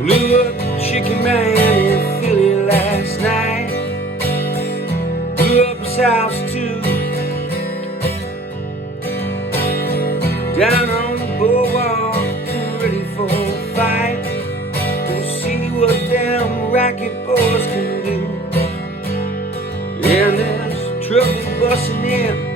Blew up Chicken Man in Philly last night. Blew up his house too. Down on the boardwalk, ready for a fight. We'll see what them racket boys can do. And there's trouble busting in